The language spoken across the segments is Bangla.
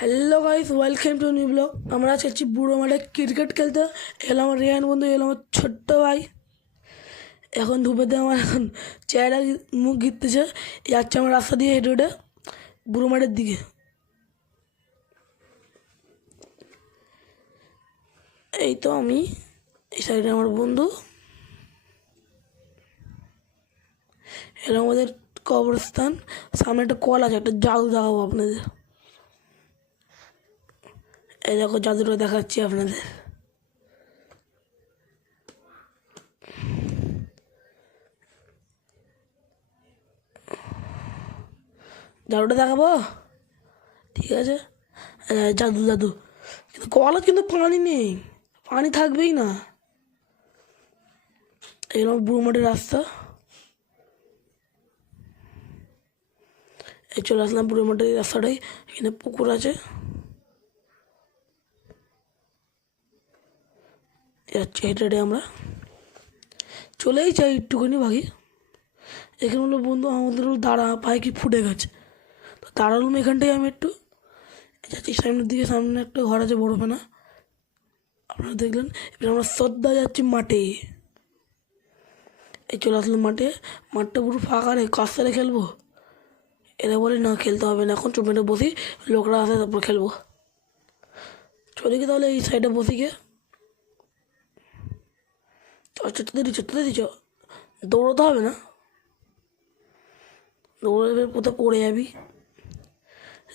Hello guys, welcome to new blog. আমরা চাচ্ছি বুড়ো মাঠে ক্রিকেট খেলতে। এলাম আমার রিয়ান বন্ধু, এলাম আমার ছোট্ট ভাই। এখন ধূপেতে আমার এখন চেহারা মুখ গিরতেছে। যাচ্ছে আমার রাস্তা দিয়ে হেঁটে হেঁটে বুড়ো মাঠের দিকে। এই তো আমি, এই সাইডে আমার বন্ধু। এলাম আমাদের কবরস্থান, সামনে একটা কল আছে, একটা জাদু দেখাবো আপনাদের। এই দেখো জাদুটা দেখাচ্ছি আপনাদের। জাদুটা দেখাবো, ঠিক আছে? জাদু জাদু, কিন্তু কলে কিন্তু পানি নেই, পানি থাকবেই না। এরকম বুড়ো মাটির রাস্তা, এই চলে আসলাম বুড়ো মাটির রাস্তাটাই। এখানে পুকুর আছে, যাচ্ছি হেঁটে হেঁটে আমরা। চলেই যাই একটুখানি বাকি। এখানে হলো বন্ধু আমাদের হলো দাঁড়া পায়ে কি ফুটে গেছে, তো দাঁড়ালাম এখানটাই আমি একটু। যাচ্ছি সামনের দিকে, সামনে একটা ঘর আছে বড় ফেনা, আপনারা দেখলেন। এবার আমরা শ্রদ্ধা যাচ্ছি মাঠে। এই চলে আসলাম মাঠে, মাঠটা পুরো ফাঁকা রে, কাজ সারে খেলবো। এরা বলে না খেলতে হবে না, এখন চুপমেটে বসি, লোকরা আসে তারপর খেলবো। চলে গিয়ে তাহলে এই সাইডে বসি গিয়ে। চত্বরে দিচ্ছ, দৌড়োতে হবে না, দৌড়ে কোথাও পড়ে যাবি।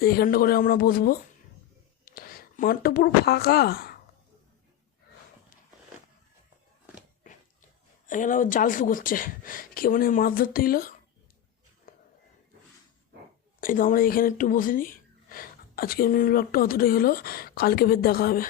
এইখানটা করে আমরা বসবো, মাঠটা পুরো ফাঁকা। এখানে আবার জাল শুকোচ্ছে, কেউ মানে মাছ ধরতে এলো। এই তো আমরা এখানে একটু বসে নিই। আজকের মিনি ব্লগটা অতটাই হলো, কালকে ফের দেখা হবে।